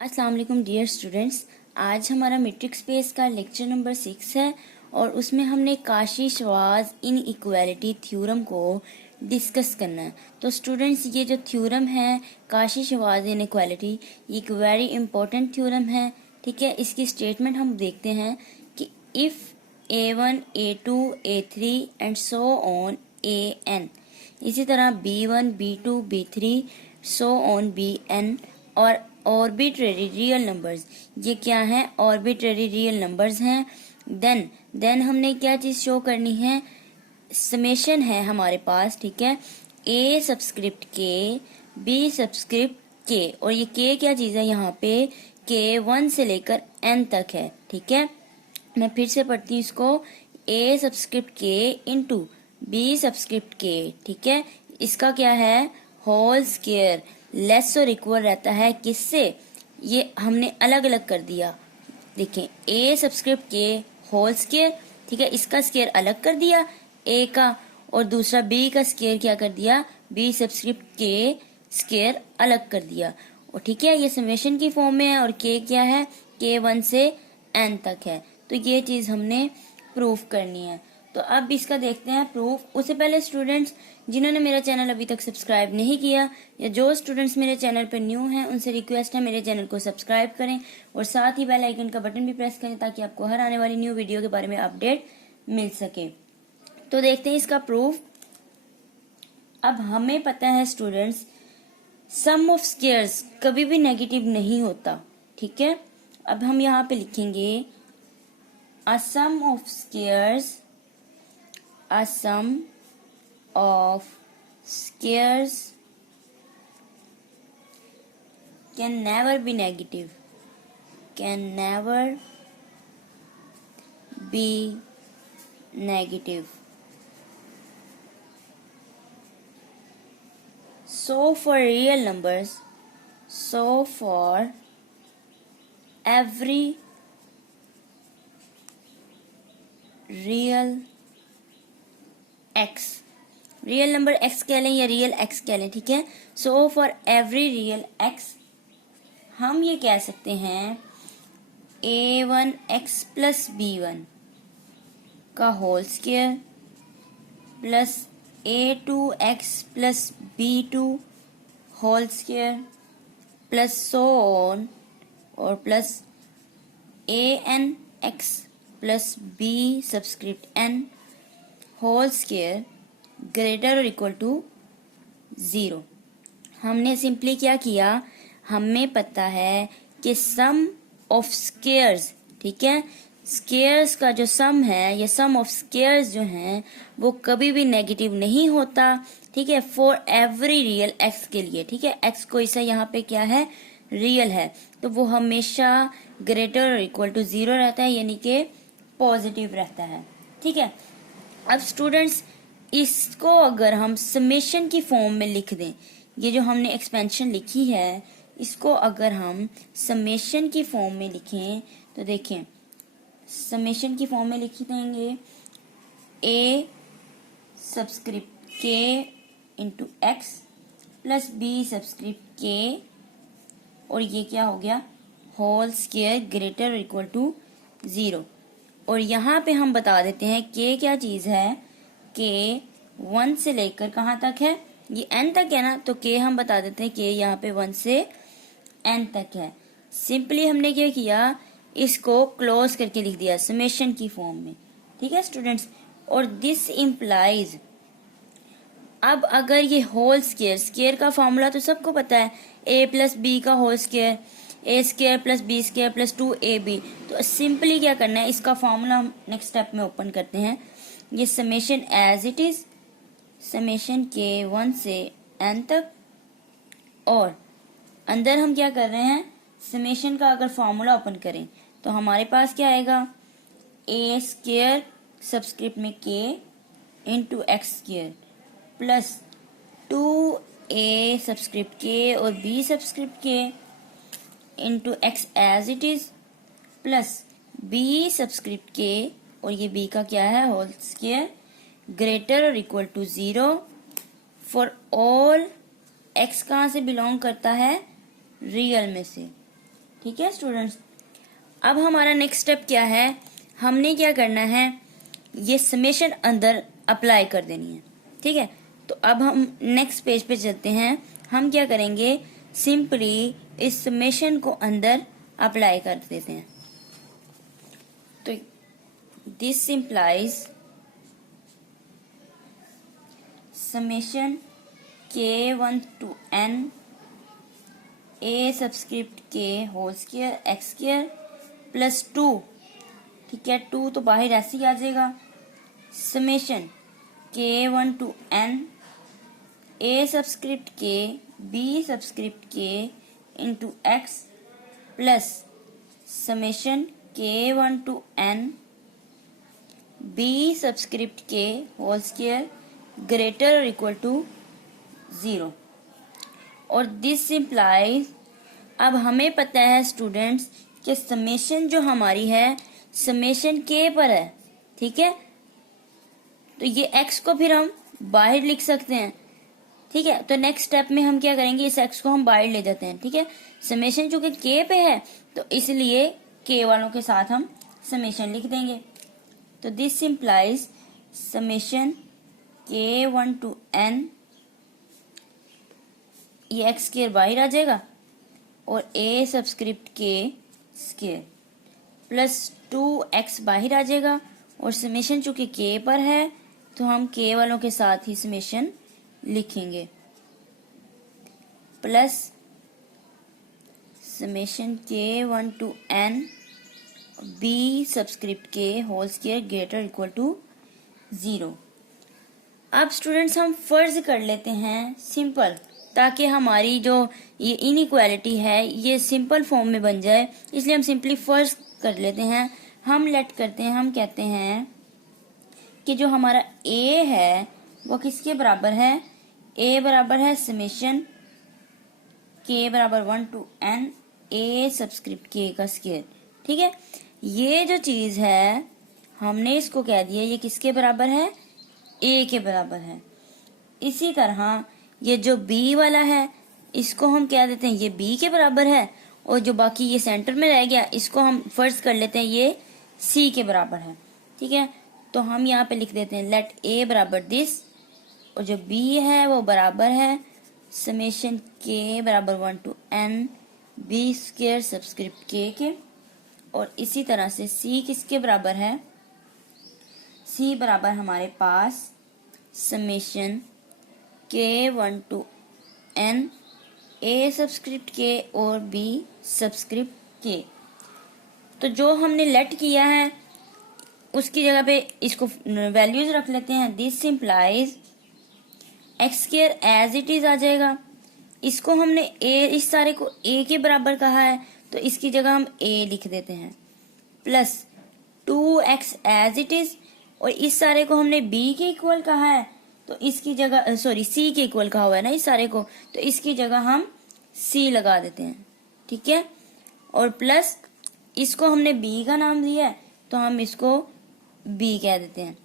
अस्सलाम वालेकुम dear students. आज हमारा मैट्रिक्स स्पेस का लेक्चर नंबर 6 है और उसमें हमने काशी-श्वार्ज़ इनइक्वालिटी थ्योरम को डिस्कस करना है। तो स्टूडेंट्स, ये जो थ्योरम है काशी-श्वार्ज़ इनइक्वालिटी, ये एक वेरी इंपॉर्टेंट थ्योरम है। ठीक है, इसकी स्टेटमेंट हम देखते हैं कि if A1, A2, A3 and so on AN, इसी तरह B1, B2, B3 so on BN और ऑर्बिट्ररी रियल नंबर्स, ये क्या है? ऑर्बिट्ररी रियल नंबर्स हैं। देन हमने क्या चीज शो करनी है? समेशन है हमारे पास। ठीक है, A सबस्क्रिप्ट के, B सबस्क्रिप्ट के, और ये K क्या चीज है? यहाँ पे K 1 से लेकर N तक है। ठीक है, मैं फिर से पढ़ती हूँ इसको। A सबस्क्रिप्ट के इंटू B सब्सक्रिप्ट के। ठीक है, इसका क्या है? होल स्क्वायर लेस और इक्वल रहता है किससे? ये हमने अलग अलग कर दिया। देखें, A सब्सक्रिप्ट के होल स्क्वायर, ठीक है, इसका स्क्वायर अलग कर दिया A का, और दूसरा B का स्क्वायर क्या कर दिया? B सब्सक्रिप्ट के स्क्वायर अलग कर दिया। और ठीक है, ये समेशन की फॉर्म में है और K क्या है? K 1 से N तक है। तो ये चीज हमने प्रूफ करनी है। तो अब इसका देखते हैं प्रूफ। उससे पहले स्टूडेंट्स, जिन्होंने मेरा चैनल अभी तक सब्सक्राइब नहीं किया या जो स्टूडेंट्स मेरे चैनल पर न्यू हैं, उनसे रिक्वेस्ट है मेरे चैनल को सब्सक्राइब करें और साथ ही बेल आइकन का बटन भी प्रेस करें ताकि आपको हर आने वाली न्यू वीडियो के बारे में अपडेट मिल सके। तो देखते हैं इसका प्रूफ। अब हमें पता है स्टूडेंट्स, सम ऑफ स्क्वायर्स कभी भी नेगेटिव नहीं होता। ठीक है, अब हम यहाँ पे लिखेंगे a sum of squares can never be negative, can never be negative. So for real numbers, so for every real x, real number x कह लें या रियल एक्स कह लें। ठीक है, so for every real x हम ये कह सकते हैं A1 एक्स प्लस B1 का whole square plus A2 x plus B2 whole square plus so on, और plus AN x plus B subscript N whole square greater और equal to 0। हमने simply क्या किया? हमें पता है कि सम ऑफ स्क्वायर्स, ठीक है, स्क्वायर्स का जो सम है, ये सम ऑफ स्क्वायर्स जो हैं वो कभी भी नेगेटिव नहीं होता। ठीक है, फॉर एवरी रियल एक्स के लिए। ठीक है, एक्स कोई सा यहाँ पे क्या है? रियल है, तो वो हमेशा ग्रेटर और इक्वल टू 0 रहता है, यानी कि पॉजिटिव रहता है। ठीक है, अब स्टूडेंट्स, इसको अगर हम समेशन की फॉर्म में लिख दें, ये जो हमने एक्सपेंशन लिखी है, इसको अगर हम समेशन की फॉर्म में लिखें तो देखें, समेशन की फॉर्म में लिख देंगे A subscript K into x plus B subscript K, और ये क्या हो गया? होल स्क्वायर ग्रेटर और इक्वल टू 0। और यहाँ पे हम बता देते हैं K क्या चीज है? K 1 से लेकर कहाँ तक है? ये N तक है ना, तो K हम बता देते हैं K यहाँ पे 1 से N तक है। सिंपली हमने क्या किया? इसको क्लोज करके लिख दिया समेशन की फॉर्म में। ठीक है स्टूडेंट्स, और दिस इम्प्लाइज, अब अगर ये होल स्क्वायर, स्क्वायर का फॉर्मूला तो सबको पता है, A प्लस B का whole square, A square plus B square plus 2AB। तो सिंपली क्या करना है? इसका फॉर्मूला हम नेक्स्ट स्टेप में ओपन करते हैं। ये summation as it is, summation के 1 से N तक, और अंदर हम क्या कर रहे हैं? समेशन का अगर फॉर्मूला ओपन करें तो हमारे पास क्या आएगा? A स्क्वायर सबस्क्रिप्ट में K into x square plus 2A subscript K और B subscript K into x as it is plus B subscript K, और ये B का क्या है? होल स्क्वायर ग्रेटर और equal to 0 for all x कहाँ से बिलोंग करता है? रियल में से। ठीक है स्टूडेंट्स। अब हमारा नेक्स्ट स्टेप क्या है, हमने क्या करना है, ये समेशन अंदर अप्लाई कर देनी है। ठीक है, तो अब हम नेक्स्ट पेज पे चलते हैं। हम क्या करेंगे, सिंपली इस समेशन को अंदर अप्लाई कर देते हैं। तो this implies summation k1 to n a subscript k whole square x square plus 2, ठीक है, 2 तो बाहर ऐसे ही आ जाएगा, summation k1 to n a subscript k b subscript k into x plus summation k1 to n b subscript k whole square greater और equal to 0। और दिस इम्प्लाइज, अब हमें पता है स्टूडेंट्स कि समेशन जो हमारी है समेशन के पर है। ठीक है, तो ये x को फिर हम बाहर लिख सकते हैं। ठीक है, तो नेक्स्ट स्टेप में हम क्या करेंगे, इस x को हम बाहर ले जाते हैं। ठीक है, समेशन चूंकि k पे है तो इसलिए k वालों के साथ हम समेशन लिख देंगे। तो this implies summation k1 to n, ये एक्स स्क्वायर बाहर आ जाएगा और a subscript k square plus 2x बाहर आ जाएगा और समेशन चूंकि k पर है तो हम k वालों के साथ ही समेशन लिखेंगे, plus summation k1 to n b subscript k whole square greater equal to 0। अब स्टूडेंट्स हम फर्ज कर लेते हैं सिंपल, ताकि हमारी जो ये इनइक्वालिटी है ये सिंपल फॉर्म में बन जाए, इसलिए हम सिंपली फर्ज कर लेते हैं। हम लेट करते हैं, हम कहते हैं कि जो हमारा a है वो किसके बराबर है, a बराबर है समेशन k बराबर 1 to n a subscript k का स्क्वायर। ठीक है, ये जो चीज है हमने इसको कह दिया ये किसके बराबर है, a के बराबर है। इसी तरह ये जो b वाला है इसको हम क्या देते हैं, ये b के बराबर है, और जो बाकी ये सेंटर में रह गया इसको हम फर्ज कर लेते हैं ये c के बराबर है। ठीक है, तो हम यहाँ पे लिख देते हैं लेट a बराबर दिस, और जो b है वो बराबर है समेशन k बराबर 1 to n b square subscript k के, और इसी तरह से c किसके बराबर है, c बराबर हमारे पास summation k1 to n a subscript k और b सबस्क्रिप्ट k। तो जो हमने लेट किया है उसकी जगह पे इसको वैल्यूज रख लेते हैं। This implies x square as it is आ जाएगा, इसको हमने a, इस सारे को a के बराबर कहा है तो इसकी जगह हम a लिख देते हैं, plus 2x as it is, और इस सारे को हमने b के इक्वल कहा है तो इसकी जगह सॉरी c के इक्वल कहा हुआ है ना इस सारे को, तो इसकी जगह हम c लगा देते हैं। ठीक है, और प्लस इसको हमने b का नाम दिया है तो हम इसको b कह देते हैं,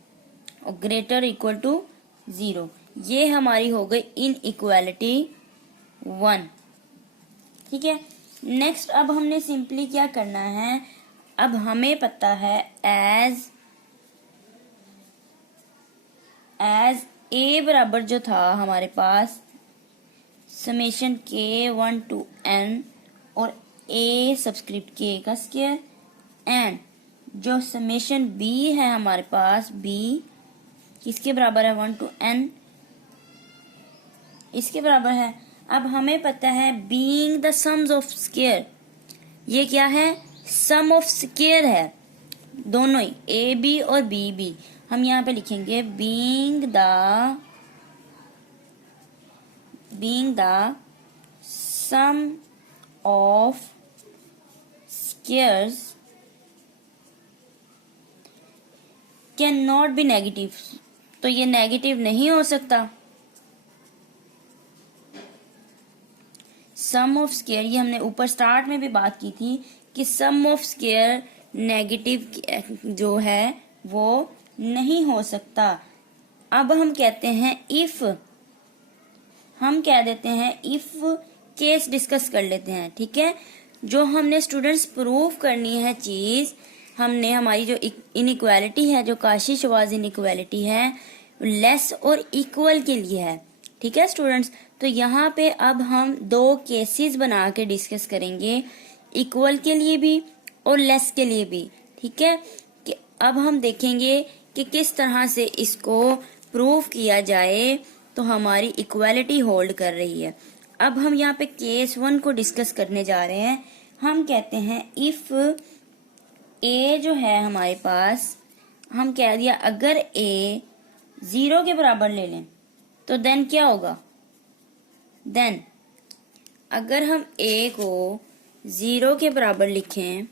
और ग्रेटर इक्वल टू 0। ये हमारी हो गई इनइक्वालिटी 1। ठीक है, नेक्स्ट अब हमने सिंपली क्या करना है, अब हमें पता है एज a बराबर जो था हमारे पास समेशन k1 to n और a सबस्क्रिप्ट k का स्क्वायर, एंड जो समेशन b है हमारे पास b किसके बराबर है 1 to n इसके बराबर है। अब हमें पता है being the sums of square, ये क्या है, सम ऑफ स्क्वायर है, दोनों ही ए बी और बी बी। हम यहाँ पे लिखेंगे being the sum of squares can not be negative, तो ये नेगेटिव नहीं हो सकता। सम ऑफ स्क्वायर, ये हमने ऊपर स्टार्ट में भी बात की थी कि सम ऑफ स्क्वायर नेगेटिव जो है वो नहीं हो सकता। अब हम कहते हैं इफ, हम कह देते हैं इफ केस डिस्कस कर लेते हैं। ठीक है, जो हमने स्टूडेंट्स प्रूव करनी है चीज, हमने हमारी जो इनइक्वालिटी है, जो काशी-शेवाज इनइक्वालिटी है, लेस और इक्वल के लिए है। ठीक है स्टूडेंट्स, तो यहाँ पे अब हम दो केसेस बना के डिस्कस करेंगे, इक्वल के लिए भी और लेस के लिए भी। ठीक है, कि अब हम देखेंगे कि किस तरह से इसको प्रूव किया जाए तो हमारी इक्वालिटी होल्ड कर रही है। अब हम यहाँ पे केस 1 को डिस्कस करने जा रहे हैं। हम कहते हैं इफ ए जो है हमारे पास, हम कह दिया अगर ए 0 के बराबर ले लें तो देन क्या होगा। देन अगर हम ए को 0 के बराबर लिखें,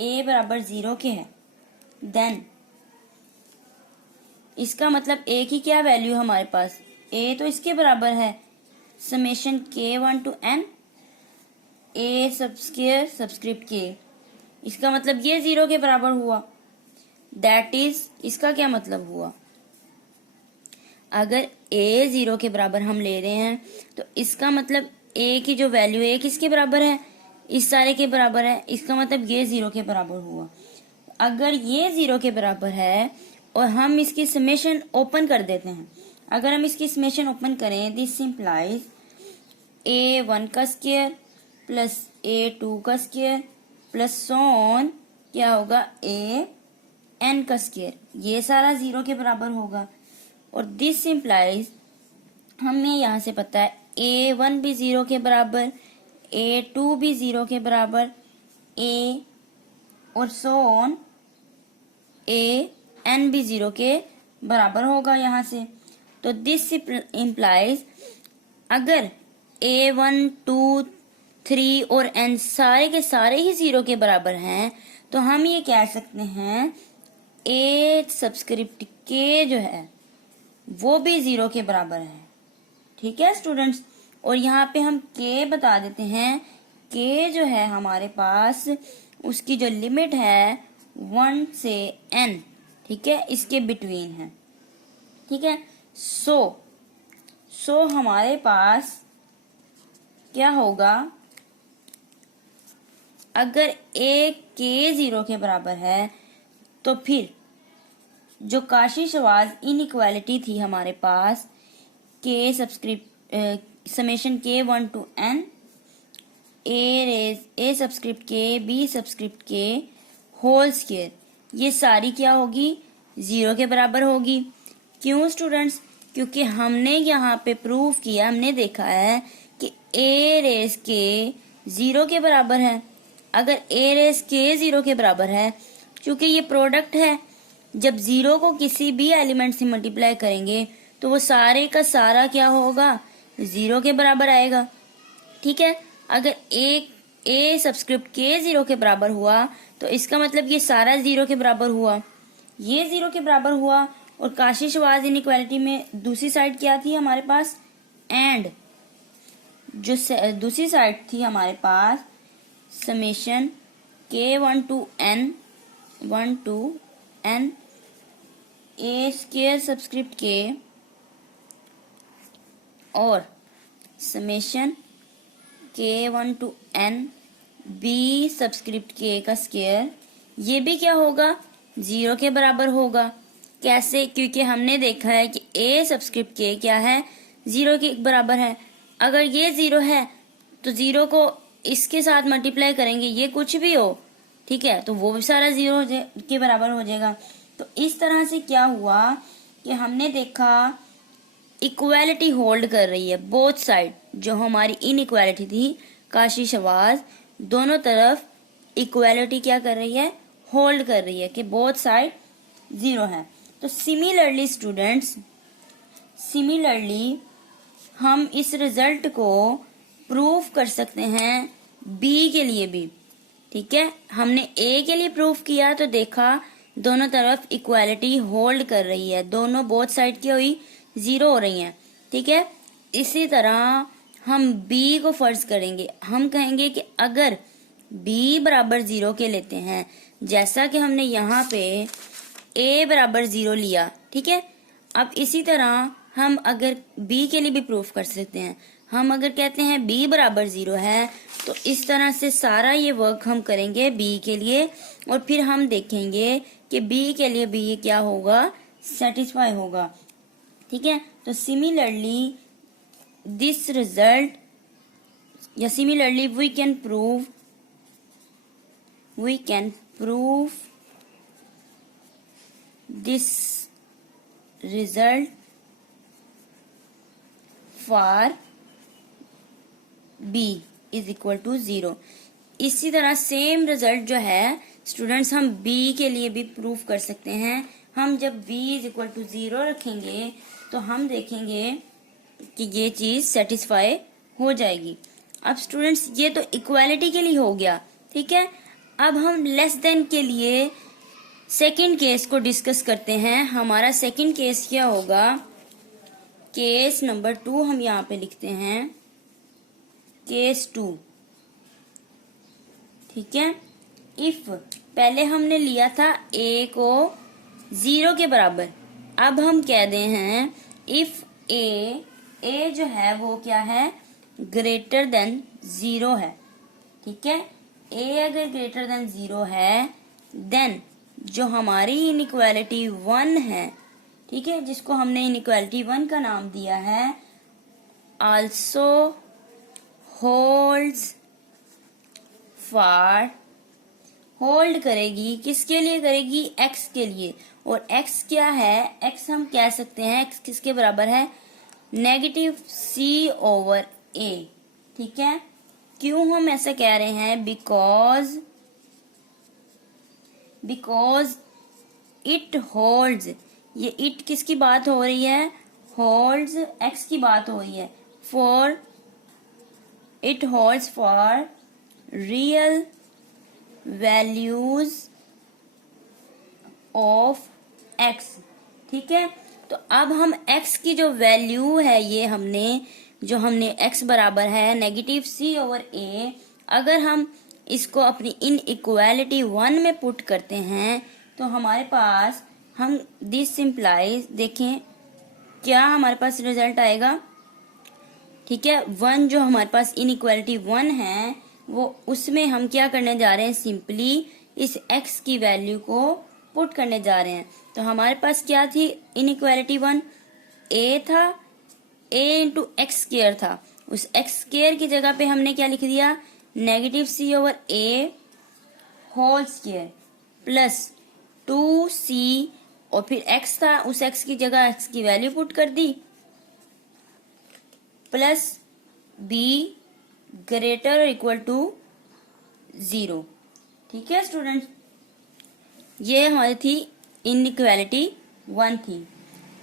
ए बराबर 0 के है, देन इसका मतलब ए की क्या वैल्यू हमारे पास, ए तो इसके बराबर है summation k1 to n a square subscript k. इसका मतलब ये 0 के बराबर हुआ। दैट इज, इसका क्या मतलब हुआ, अगर a 0 के बराबर हम ले रहे हैं तो इसका मतलब a की जो वैल्यू है किसके बराबर है, इस सारे के बराबर है। इसका मतलब ये 0 के बराबर हुआ। अगर ये 0 के बराबर है और हम इसकी समेशन ओपन कर देते हैं, अगर हम इसकी समेशन ओपन करें, दिस सिंप्लाइज a1 का स्क्वायर प्लस a2 का स्क्वायर प्लस सो ऑन क्या होगा an का स्क्वायर, ये सारा 0 के बराबर होगा। और दिस सिंप्लाइज, हमें यहाँ से पता है a1 भी 0 के बराबर, a2 भी 0 के बराबर, a और सो ऑन an भी 0 के बराबर होगा यहाँ से। तो दिस इम्प्लाइज अगर a1 2 3 और n सारे के सारे ही 0 के बराबर हैं तो हम ये कह सकते हैं a सबस्क्रिप्ट k जो है वो भी 0 के बराबर है। ठीक है स्टूडेंट्स, और यहाँ पे हम k बता देते हैं, k जो है हमारे पास उसकी जो लिमिट है 1 से n, ठीक है, इसके बिटवीन है। ठीक है, सो हमारे पास क्या होगा, अगर a k 0 के बराबर है तो फिर जो काशी-शेवाज इनइक्वालिटी थी हमारे पास, k subscript summation k1 to n a subscript k b subscript k whole square, ये सारी क्या होगी, 0 के बराबर होगी। क्यों स्टूडेंट्स, क्योंकि हमने यहाँ पे प्रूव किया, हमने देखा है कि a रेस के 0 के बराबर है। अगर a रेस के 0 के बराबर है, क्योंकि ये प्रोडक्ट है, जब 0 को किसी भी एलिमेंट से मल्टीप्लाई करेंगे तो वो सारे का सारा क्या होगा, 0 के बराबर आएगा। ठीक है, अगर a सबस्क्रिप्ट k 0 के बराबर हुआ तो इसका मतलब ये सारा 0 के बराबर हुआ, ये 0 के बराबर हुआ। और काशी-शेवाज इनइक्वालिटी में दूसरी साइड क्या थी हमारे पास, एंड जो दूसरी साइड थी हमारे पास summation k1 to n 1 to n a square subscript k और summation k1 to n b subscript k का स्क्वायर, ये भी क्या होगा, 0 के बराबर होगा। कैसे, क्योंकि हमने देखा है कि a सबस्क्रिप्ट k क्या है, 0 के बराबर है। अगर ये 0 है तो 0 को इसके साथ मल्टीप्लाई करेंगे, ये कुछ भी हो, ठीक है, तो वो भी सारा 0 के बराबर हो जाएगा। तो इस तरह से क्या हुआ कि हमने देखा इक्वालिटी होल्ड कर रही है बोथ साइड। जो हमारी इनइक्वालिटी थी काशी-शेवाज, दोनों तरफ इक्वालिटी क्या कर रही है, होल्ड कर रही है कि बोथ साइड 0 है। तो सिमिलरली स्टूडेंट्स, सिमिलरली हम इस रिजल्ट को प्रूव कर सकते हैं बी के लिए भी। ठीक है, हमने ए के लिए प्रूव किया तो देखा दोनों तरफ इक्वालिटी होल्ड कर रही है, दोनों बोथ साइड की हुई 0 हो रही हैं। ठीक है, इसी तरह हम बी को फर्ज करेंगे, हम कहेंगे कि अगर बी बराबर 0 के लेते हैं, जैसा कि हमने यहाँ पे a बराबर 0 लिया। ठीक है, अब इसी तरह हम अगर b के लिए भी प्रूफ कर सकते हैं। हम अगर कहते हैं b बराबर 0 है तो इस तरह से सारा ये वर्क हम करेंगे b के लिए, और फिर हम देखेंगे कि b के लिए भी ये क्या होगा, सेटिस्फाई होगा। ठीक है, तो सिमिलरली दिस रिजल्ट या similarly we can prove this result for b is equal to 0। इसी तरह सेम रिजल्ट जो है स्टूडेंट्स हम b के लिए भी प्रूव कर सकते हैं। हम जब b इज इक्वल टू 0 रखेंगे तो हम देखेंगे कि ये चीज सेटिस्फाई हो जाएगी। अब स्टूडेंट्स ये तो इक्वालिटी के लिए हो गया, ठीक है। अब हम लेस देन के लिए सेकंड केस को डिस्कस करते हैं। हमारा सेकंड केस क्या होगा, केस नंबर 2 हम यहाँ पे लिखते हैं, केस 2। ठीक है, इफ पहले हमने लिया था a को 0 के बराबर, अब हम कह दे हैं इफ a जो है वो क्या है, ग्रेटर देन 0 है। ठीक है, a अगर ग्रेटर देन 0 है देन जो हमारी इनइक्वालिटी 1 है, ठीक है, जिसको हमने इनइक्वालिटी 1 का नाम दिया है, आल्सो होल्ड्स फॉर, होल्ड करेगी किसके लिए करेगी, x के लिए। और x क्या है, x हम कह सकते हैं x किसके बराबर है, नेगेटिव c ओवर a। ठीक है, क्यों हम ऐसा कह रहे हैं, बिकॉज इट होल्ड्स, ये इट किसकी बात हो रही है, होल्ड्स x की बात हो रही है, for it holds for real values of x। ठीक है, तो अब हम x की जो वैल्यू है, ये हमने x बराबर है नेगेटिव c ओवर a, अगर हम इसको अपनी इनइक्वालिटी 1 में पुट करते हैं तो हमारे पास हम दिस इम्प्लाइज, देखें क्या हमारे पास रिजल्ट आएगा। ठीक है, 1 जो हमारे पास इनइक्वालिटी 1 है वो उसमें हम क्या करने जा रहे हैं, सिंपली इस x की वैल्यू को पुट करने जा रहे हैं। तो हमारे पास क्या थी इनइक्वालिटी 1, a था, a इंटू एक्स स्क्वायर था, उस x स्क्वायर की जगह पे हमने क्या लिख दिया, negative c over a whole square plus 2c, और फिर x था, उस x की जगह x की वैल्यू पुट कर दी, प्लस b ग्रेटर और इक्वल टू 0। ठीक है स्टूडेंट, ये हमारी थी इनइक्वालिटी 1 थी।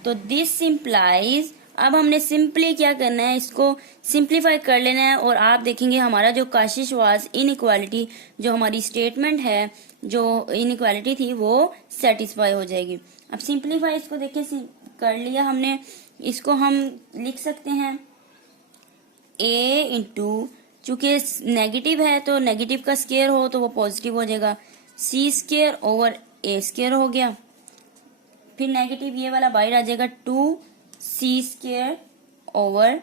तो दिस इम्प्लाइज, अब हमने सिंपली क्या करना है, इसको सिंप्लीफाई कर लेना है, और आप देखेंगे हमारा जो काशिशवाज इनइक्वालिटी, जो हमारी स्टेटमेंट है, जो इनइक्वालिटी थी वो सेटिस्फाई हो जाएगी। अब सिंप्लीफाई इसको देखिए कर लिया हमने, इसको हम लिख सकते हैं a इंटू, चूंकि नेगेटिव है तो नेगेटिव का स्क्वायर हो तो वो पॉजिटिव हो जाएगा, c square over a square हो गया, फिर नेगेटिव ये वाला बाहर आ जाएगा, 2c स्क्वायर ओवर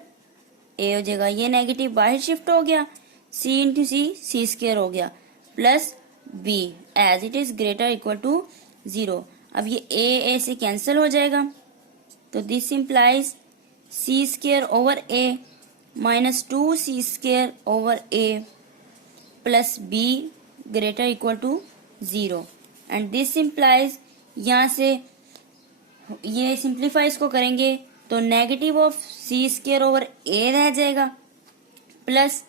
a हो जाएगा, ये नेगेटिव बाहर शिफ्ट हो गया, c इंटू c स्क्वायर हो गया, plus b as it is greater equal to 0। अब ये a से कैंसिल हो जाएगा, तो this implies c square over a minus 2c square over a plus b greater equal to 0, and this implies, यहाँ से ये सिंप्लीफाई इसको करेंगे तो negative of c square over a रह जाएगा plus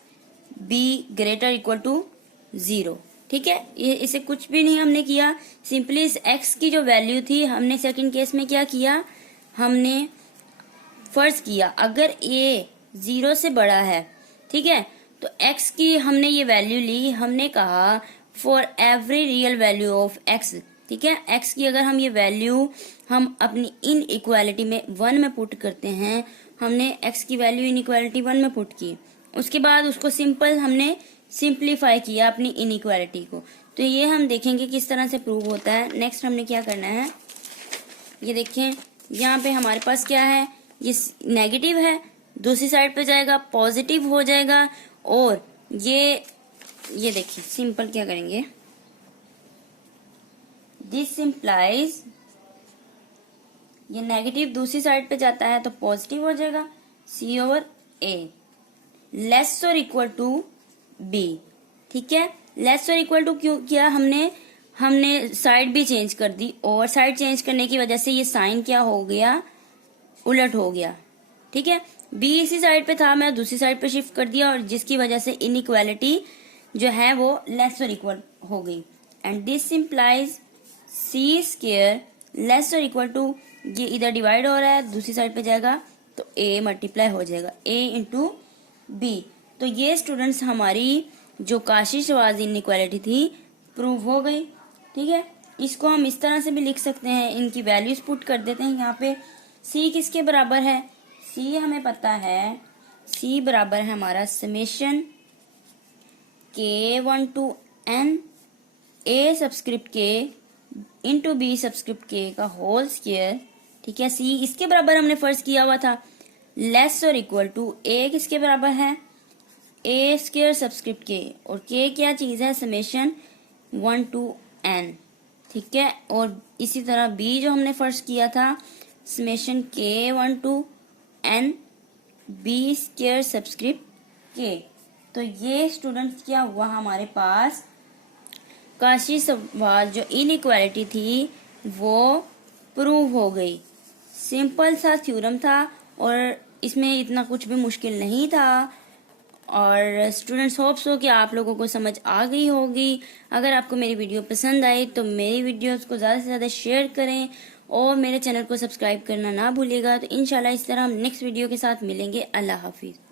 b greater equal to 0। ठीक है, ये इसे कुछ भी नहीं हमने किया, सिंपली इस x की जो वैल्यू थी हमने सेकंड केस में क्या किया, हमने फर्ज किया अगर a 0 से बड़ा है, ठीक है, तो x की हमने ये वैल्यू ली, हमने कहा for every real value of x। ठीक है, x की अगर हम ये वैल्यू हम अपनी इनइक्वालिटी में 1 में पुट करते हैं, हमने x की वैल्यू इनइक्वालिटी 1 में पुट की, उसके बाद उसको सिंपल हमने सिंप्लीफाई किया अपनी इनइक्वालिटी को, तो ये हम देखेंगे किस तरह से प्रूव होता है। नेक्स्ट हमने क्या करना है, ये देखें यहाँ पे हमारे पास क्या है, ये नेगेटिव है, दूसरी साइड पे जाएगा पॉजिटिव हो जाएगा। और ये देखिए सिंपल क्या करेंगे, दिस इम्प्लाइज, ये नेगेटिव दूसरी साइड पे जाता है तो पॉजिटिव हो जाएगा, C/A लेस और इक्वल टू B। ठीक है, लेस और इक्वल टू क्यों किया हमने साइड भी चेंज कर दी, और साइड चेंज करने की वजह से ये साइन क्या हो गया, उलट हो गया। ठीक है, B इसी साइड पे था, मैं दूसरी साइड पे शिफ्ट कर दिया, और जिसकी वजह से इनइक्वालिटी जो है वो लेस और इक्वल हो गई। And this implies C² less और इक्वल टू, ये इधर डिवाइड हो रहा है, दूसरी साइड पे जाएगा तो A मल्टीप्लाई हो जाएगा, A इंटू B। तो ये स्टूडेंट्स हमारी जो काशी-शवाज़ इनइक्वालिटी थी प्रूव हो गई। ठीक है, इसको हम इस तरह से भी लिख सकते हैं, इनकी वैल्यूज पुट कर देते हैं यहाँ पे। C किसके बराबर है, C हमें पता है, C बराबर है हमारा summation K1 to N A subscript K into B subscript K का होल स्क्वायर। ठीक है, C इसके बराबर हमने फर्ज किया हुआ था, लेस और इक्वल टू A किसके बराबर है, A² सबस्क्रिप्ट K, और K क्या चीज है, समेशन 1 to N। ठीक है, और इसी तरह B जो हमने फर्ज किया था, summation K1 to N B² subscript K। तो ये स्टूडेंट्स क्या हुआ, हमारे पास काशी-शवाज़ जो इनइक्वालिटी थी वो प्रूव हो गई। सिंपल सा थ्योरम था और इसमें इतना कुछ भी मुश्किल नहीं था। और स्टूडेंट्स होप्स हो कि आप लोगों को समझ आ गई होगी। अगर आपको मेरी वीडियो पसंद आई तो मेरी वीडियोस को ज़्यादा से ज़्यादा शेयर करें और मेरे चैनल को सब्सक्राइब करना ना भूलिएगा। तो इंशाल्लाह इस तरह हम नेक्स्ट वीडियो के साथ मिलेंगे। अल्लाह हाफिज़।